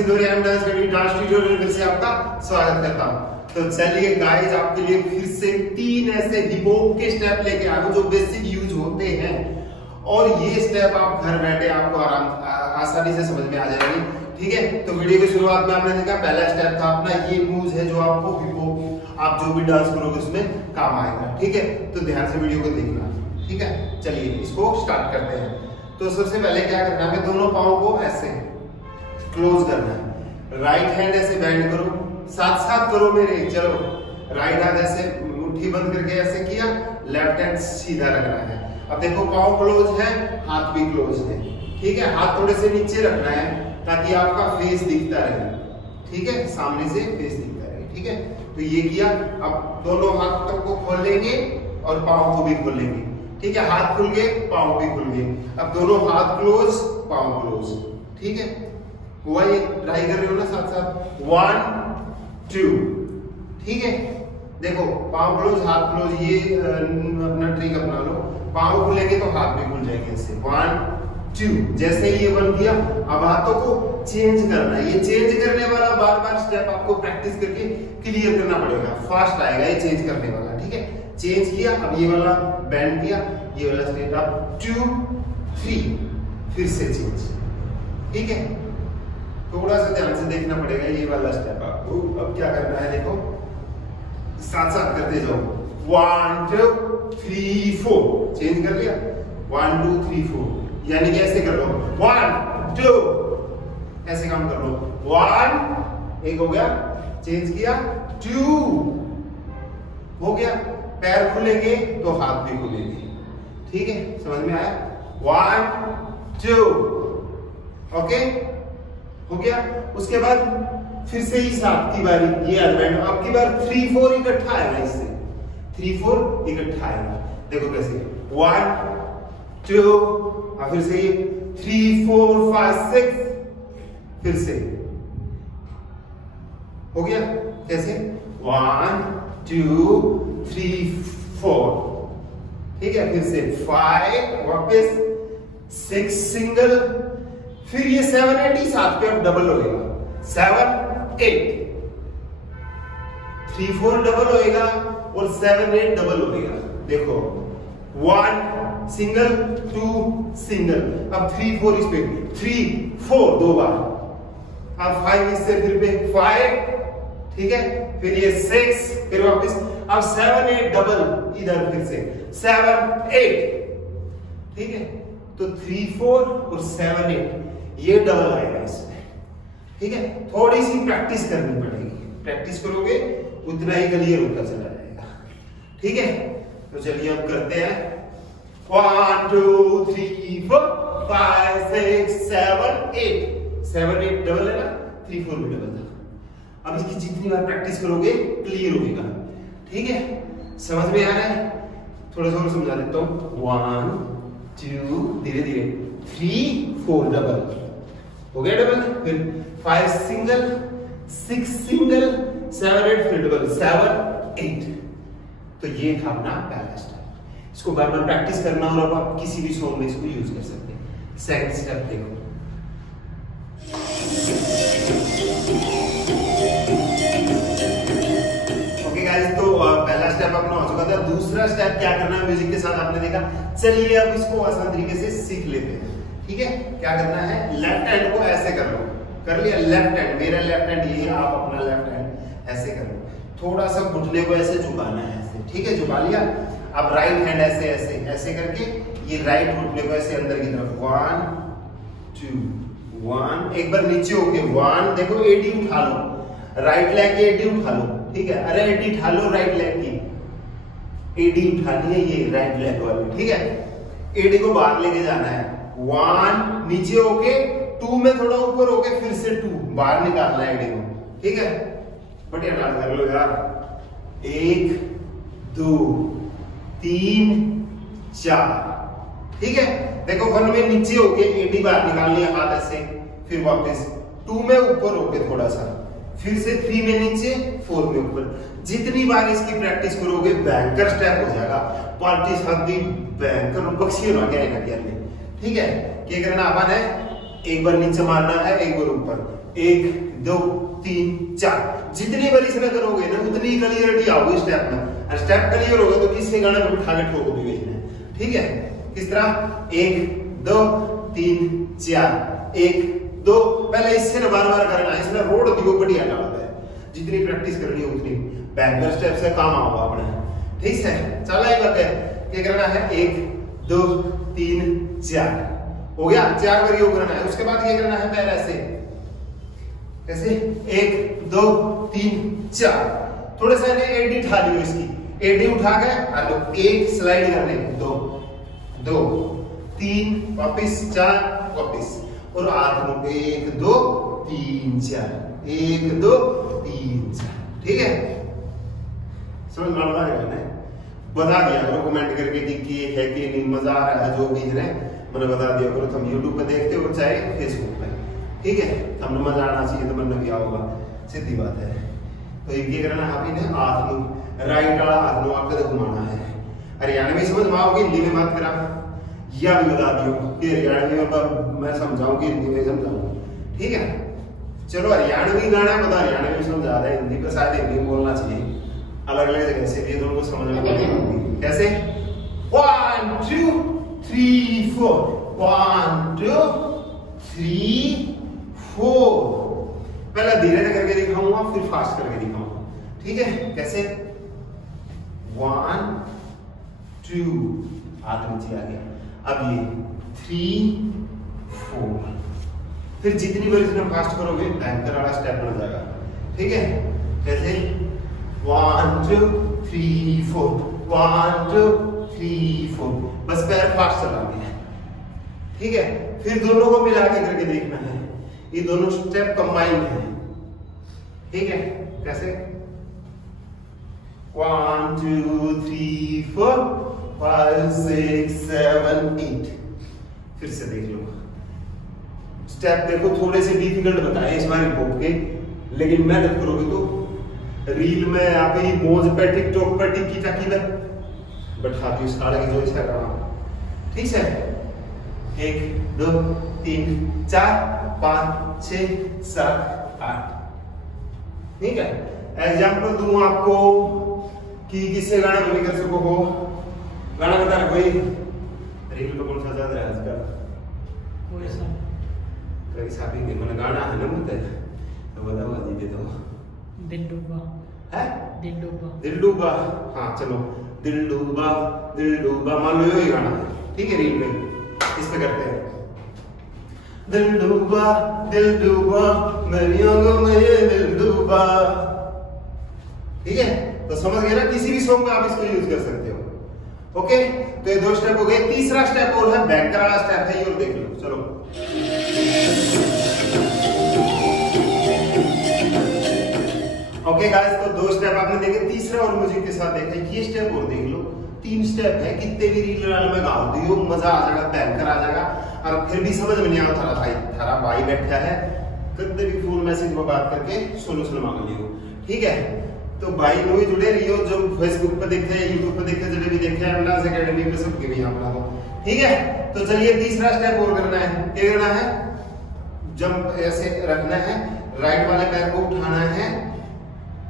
Dance tutorial फिर से आपका स्वागत करता हूं। तो चलिए गाइस, आपके लिए फिर से 3 ऐसे हिप हॉप के स्टेप लेके आ गए जो बेसिक यूज होते हैं, और ये स्टेप आप घर बैठे आपको आसानी से समझ में आ जाएगी। ठीक है, तो वीडियो की शुरुआत में आपने देखा पहला स्टेप था अपना, ये मूव्स है जो आपको हिप हॉप आप जो भी डांस करोगे उसमें काम आएगा। ठीक है, तो ध्यान से वीडियो को देखना। ठीक है, चलिए इसको स्टार्ट करते हैं। तो सबसे पहले क्या करना है, दोनों पाँव को ऐसे क्लोज करना है, राइट हैंड ऐसे बेंड करो, साथ साथ करो मेरे। चलो, राइट हाथ ऐसे मुट्ठी बंद करके ऐसे किया, लेफ्ट हैंड सीधा रखना है। अब देखो पाँव क्लोज है, हाथ भी क्लोज है। ठीक है, हाथ थोड़े से नीचे रखना है ताकि आपका फेस दिखता रहे। ठीक है, सामने से फेस दिखता रहे। ठीक है, तो ये किया। अब दोनों हाथों को खोलेंगे और पाँव को भी खोलेंगे। ठीक है, हाथ खुल गए, पाँव भी खुल गए। अब दोनों हाथ क्लोज, पाँव क्लोज। ठीक है, हुआ ये? ट्राई कर रहे हो ना साथ साथ। 1 2। ठीक है, देखो पाँव क्लोज, हाथ क्लोज, ये अपना ट्रिक अपना लो। पाँव खुलेंगे तो हाथ भी खुल जाएंगे ऐसे। 1 2। जैसे ही ये बन किया, अब हाथों को चेंज करना है। ये चेंज करने वाला बार बार स्टेप आपको प्रैक्टिस करके क्लियर करना पड़ेगा, फास्ट आएगा ये चेंज करने वाला। ठीक है, चेंज किया, अब ये वाला बैंड किया, ये वाला स्टेप। अब 2 3, फिर से चेंज। ठीक है, थोड़ा सा ध्यान से देखना पड़ेगा ये वाला स्टेप आपको। अब क्या करना है, देखो साथ साथ करते जाओ। 1 2 3 4, चेंज कर लिया। 1 2 3 4, यानी कि ऐसे कर लो। 1 2, ऐसे काम कर लो। 1, एक हो गया, चेंज किया। 2 हो गया, पैर खुलेंगे तो हाथ भी खुलेंगे। ठीक है, समझ में आया? 1 2, ओके, हो गया। उसके बाद फिर से ही साथ की बारी, ये एलिमेंट अब की बार 3 4 इकट्ठा आएगा, इससे 3 4 इकट्ठा आएगा। देखो कैसे, 1 2, फिर से 3 4 5 6, फिर से हो गया। कैसे? 1 2 3 4। ठीक है, फिर से 5, वापस 6 सिंगल, फिर ये 7 8 ही साथ पे अब डबल होएगा। 7 8, 3 4 डबल होएगा और 7 8 डबल होएगा। देखो 1 सिंगल, 2 सिंगल, अब 3 4 इस पे, 3 4 दो बार, अब 5 इससे फिर पे 5। ठीक है, फिर ये 6, फिर वापस अब 7 8 डबल इधर, फिर से 7 8। ठीक है, तो 3 4 और 7 8 ये डबल आएगा इसमें। ठीक है, थोड़ी सी प्रैक्टिस करनी पड़ेगी, प्रैक्टिस करोगे उतना ही क्लियर होता चला जाएगा। ठीक है, तो चलिए अब करते हैं। 1 2 3 4 5 6 7 8, 7 8 डबल है ना, 3 4 भी डबल था। अब इसकी जितनी बार प्रैक्टिस करोगे क्लियर होगा। ठीक है, समझ में आ रहा है? थोड़ा सा और समझा देता हूँ। 1 2, धीरे धीरे, 3 4 डबल हो गया, डबल। फिर 5 सिंगल, 6 सिंगल, 7 8, फिर डबल 7 8। तो ये था अपना पहला स्टेप। इसको बार बार प्रैक्टिस करना, और अब आप किसी भी सॉन्ग में इसको यूज कर सकते हैं। सेकंड स्टेप देखो। ओके गाइस, तो पहला स्टेप अपना हो चुका था। दूसरा स्टेप क्या करना है म्यूजिक के साथ आपने देखा। चलिए अब इसको आसान तरीके से सीख लेते हैं। ठीक है, क्या करना है, लेफ्ट हैंड को ऐसे कर लो। कर लिया, लेफ्ट हैंड, मेरा लेफ्ट हैंड ये, आप अपना लेफ्ट हैंड ऐसे कर लो। थोड़ा सा घुटने को ऐसे झुकाना है ऐसे। ठीक है, झुका लिया। अब राइट हैंड ऐसे ऐसे ऐसे करके ये राइट घुटने को ऐसे अंदर की तरफ। 1 2 1, एक बार नीचे होके 1, देखो एडी उठा लो, राइट लेग की एडी उठा लो। ठीक है, अरे एडी उठा लो, राइट लेग की एडी उठानी है, ये राइट लेग वाली। ठीक है, एडी को बाहर लेके जाना है। 1 नीचे होके, 2 में थोड़ा ऊपर होके, फिर से 2 बाहर निकालना है एडी को। ठीक है, बढ़िया डांस कर लो यार। 1 2 3 4। ठीक है, देखो 1 में नीचे होके एडी बाहर निकालनी है, हाथ ऐसे, फिर वापस 2 में ऊपर होके थोड़ा सा, फिर से 3 में नीचे, 4 में ऊपर। जितनी बार इसकी प्रैक्टिस करोगे बैंकर स्टेप हो जाएगा। पार्टी साथ भी बैंकर बख्शी होना क्या। ठीक है, क्या करना अपन है, एक बार नीचे मारना है, एक बार ऊपर। 1 2 3 4। जितनी बार इसने करोगे ना उतनी क्लियरिटी आओगी स्टेप में। स्टेप क्लियर होगा तो किसके गाने पर बिठा के ठोक दोगे इसने। ठीक है, किस तरह 1 2 3 4 1 2। पहले इससे बार बार करना है, इसने रोड दियो बढ़िया डालता है। जितनी प्रैक्टिस करनी है उतनी बैंगर स्टेप से काम आओगा अपने। ठीक है, चला ही बात है क्या करना है 1 2 3 4 हो गया। 4 बार योग करना है। उसके बाद ये करना है पैर ऐसे, कैसे 1 2 3 4। थोड़ा सा एडी उठा लियो, इसकी एडी उठा के आलो 1 स्लाइड कर ले 2 2 3 वापिस 4 वापिस और हाथ में 1 2 3 4 1 2 3 4। ठीक है, समझ में आ रहा है? बता दिया करो कमेंट करके कि ये है कि नहीं, मजा आ रहा है जो भी है मैंने बता दिया करो। तुम YouTube पे देखते हो चाहे फेसबुक पे। ठीक है, हमने मजा आना चाहिए तो मन भी आओगा, सीधी बात है। तो ये करना है आपने हाथ में राइट वाला हाथ में आगे घुमाना है। हरियाणवी समझ में आओगी, हिंदी में बात करा या भी बता दियो कि हरियाणवी में मैं समझाऊंगी, हिंदी में समझाऊंगा। ठीक है, चलो हरियाणवी गाना बता, हरियाणवी समझा रहे, हिंदी पे शायद हिंदी बोलना चाहिए अलग अलग जगह से, ये दोनों को समझ में कैसे 1 2 3 4 1 2 3 4। पहले धीरे से करके दिखाऊंगा फिर फास्ट करके दिखाऊंगा। ठीक है, कैसे 1 2 हाथ नीचे आ गया। अब ये 3 4। फिर जितनी बार इसमें फास्ट करोगे बैंकर वाला स्टेप बन जाएगा। ठीक है, कैसे 1 2 3 4 1 2 3 4। बस पैर फास्ट चलाने हैं। ठीक है, फिर दोनों को मिला के करके देखना है, ये दोनों स्टेप कंबाइंड है। ठीक है, कैसे 1 2 3 4 5 6 7 8। फिर से देख लो स्टेप, देखो थोड़े से डिफिकल्ट बताए इस बार रिपोर्ट के, लेकिन मेहनत करोगे तो रील में यहाँ पे मोज पे टिकटॉक पे टिक्की टाकी में बैठा दी उसका अलग जो इच्छा करना। ठीक है, 1 2 3 4 5 6 7 8। ठीक है, एग्जाम्पल दूं आपको कि किससे गाना बनी कर सको हो। गाना बता कोई रील पे कौन सा चल रहा है आजकल? कोई सा कई साबी के मन गाना है ना मुझे तो बताओ जी। दे दो दिल डूबा है, दिल डूबा, दिल डूबा। हाँ चलो, दिल डूबा मान लो यही गाना है। ठीक है, रील में इस पे करते हैं दिल डूबा मेरी आंखों में ये दिल डूबा। ठीक है, तो समझ गए ना, किसी भी सॉन्ग में आप इसको यूज कर सकते हो। ओके, तो ये 2 स्टेप हो गए। तीसरा स्टेप और है बैंकर वाला स्टेप है, ये और देख लो। चलो ओके गाइस, तो 2 स्टेप आपने देखे, तीसरा और म्यूजिक के साथ देखा, ये स्टेप और देख लो। 3 स्टेप है, कितने भी रील में गाओ दियो मजा आ जाएगा, बैंकर आ जाएगा। और फिर भी समझ में नहीं आता थारा भाई बैठा है, कभी भी फोन मैसेज में बात करके सोल्यूशन मांग लियो। ठीक है, तो भाई लोग जुड़े रहियो, जो फेसबुक पे देखे यूट्यूब पे देखे जड़े भी देखे अनलास एकेडमी पे सबके भी यहाँ बना दो। ठीक है, तो चलिए तीसरा स्टेप और करना है। क्या करना है, जंप ऐसे रखना है, राइट वाले पैर को उठाना है,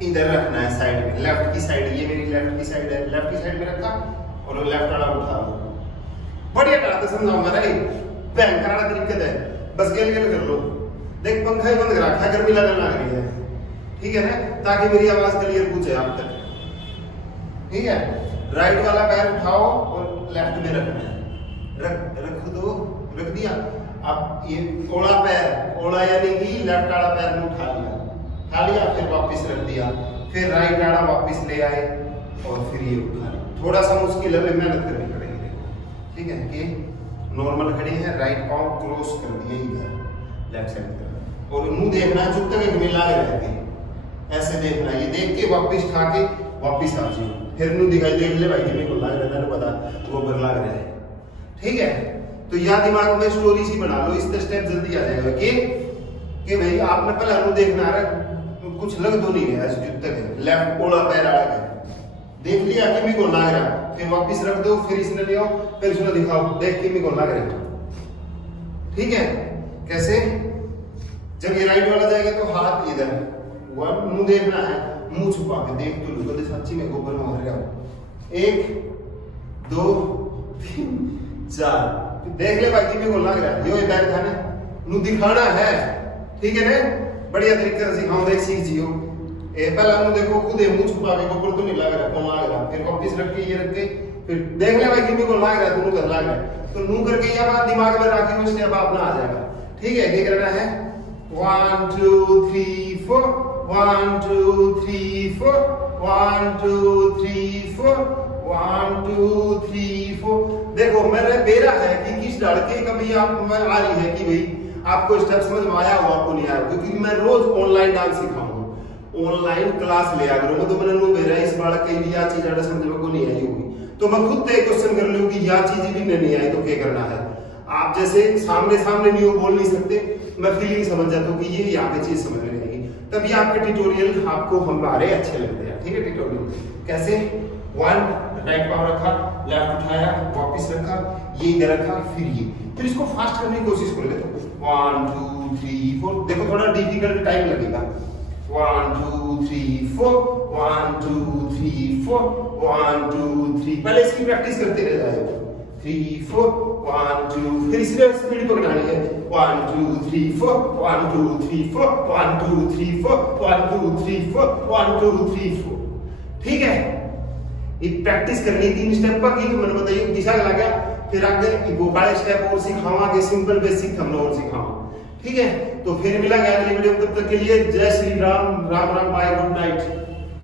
इधर रखना है साइड में, लेफ्ट की साइड। ये मेरी लेफ्ट की साइड है, लेफ्ट की साइड में रखा और लेफ्ट वाला उठा लो। बढ़िया करते समझाऊंगा ना, बैंकर वाला तरीका है, बस गेल गेल कर लो। देख पंखा ही बंद रखा है, गर्मी लगने लग रही है। ठीक है ना, ताकि मेरी आवाज क्लियर पूछे आप तक। ठीक है, राइट वाला पैर उठाओ और लेफ्ट में रखना है, रख दो, रख दिया। अब ये ओला पैर, ओला यानी कि लेफ्ट वाला पैर में उठा लिया, फिर वापस रख दिया, फिर राइट वाला वापस ले आए और फिर ये उठा लिया। थोड़ा सा मुश्किल है, मेहनत करनी पड़ेगी। ठीक है, कि नॉर्मल खड़े हैं, राइट पांव क्रॉस कर दिए इधर लेफ्ट साइड की तरफ, और मुंह देखना है जब तक एक मिला रहती ऐसे देखना है। ये देख के वापस उठा के वापस आ जाओ, फिर मुंह दिखाई देख ले भाई मेरे को लग रहा है, पता वो बदला रहा है। ठीक है, तो यहाँ दिमाग में स्टोरी सी बना लो, इस स्टेप जल्दी आ जाएगा कि भाई आपने पहले मुंह देखना है, कुछ लग तो नहीं रहा है, तक लेफ्ट ओला पैर आ गया, देख लिया कि मेरे को लग रहा, फिर वापस रख दो, फिर इसने ले आओ, फिर इसने दिखाओ, देख के मेरे को लग रहा। ठीक है, कैसे जब ये राइट वाला जाएगा तो हाथ इधर, वन, मुंह देखना है, मुंह छुपा के देख तो लो तो सच्ची में गोबर में मर रहा हूं। 1 2 3 4 देख ले बाकी मेरे को लग रहा है यो बैग था ना, नु दिखाना है, ठीक है ना। बढ़िया तरीके से सिखाऊं, देख सीख जियो। पहला नु देखो खुद मुंह छुपा के गोबर तो नहीं लग रहा, कौन लग रहा, फिर वापस रख के ये रख के फिर देख ले भाई कि मेरे को लग रहा है, दोनों कर लग रहा है, तो नू करके ये बात दिमाग में रखी हुई स्टेप अपना आ जाएगा, ठीक है। क्या करना है 1 2 3 4 1 2 3 4 1 2 3 4 1 2 3 4। देखो मेरा है कि किस लड़के का भी आप में आ रही है कि भाई आपको स्टेप समझ में आया हो, आपको नहीं आया, क्योंकि मैं रोज ऑनलाइन डांस सिखाऊंगा, ऑनलाइन क्लास लिया करूंगा, तो मैंने नो मेरा इस बालक के लिए चीज समझ में को नहीं आई होगी, तो मैं खुद से क्वेश्चन कर लूं कि यह चीज भी नहीं आई तो क्या करना है। आप जैसे सामने नहीं हो, बोल नहीं सकते, मैं फीलिंग समझ जाता हूँ कि ये यहाँ पे चीज समझ में नहीं आएगी, तभी आपके ट्यूटोरियल आपको हमारे अच्छे लगते हैं, ठीक है। ट्यूटोरियल कैसे 1 राइट पाव रखा, लेफ्ट उठाया, वापस रखा, ये इधर रखा, फिर इसको फास्ट करने की कोशिश करोगे तो 1 2 3 4। देखो थोड़ा डिफिकल्ट टाइम लगेगा, 1 2 3 4 1 2 3 4 1 2 3। पहले इसकी प्रैक्टिस करते रह जाओ, 3 4 1 2, फिर इसलिए स्पीड पकड़ानी है, 1 2 3 4 1 2 3 4 1 2 3 4 1 2 3 4 1 2 3 4, ठीक है। ये प्रैक्टिस करनी 3 स्टेप की, तो मैंने बताइए दिशा लगा गया, फिर आगे वो बड़े स्टेप और सिखावा के सिंपल बेसिक हम लोग सिखावा, ठीक है। तो फिर मिलेंगे अगली वीडियो में, तब तक के लिए जय Shri Ram, Ram Ram, bye, good night.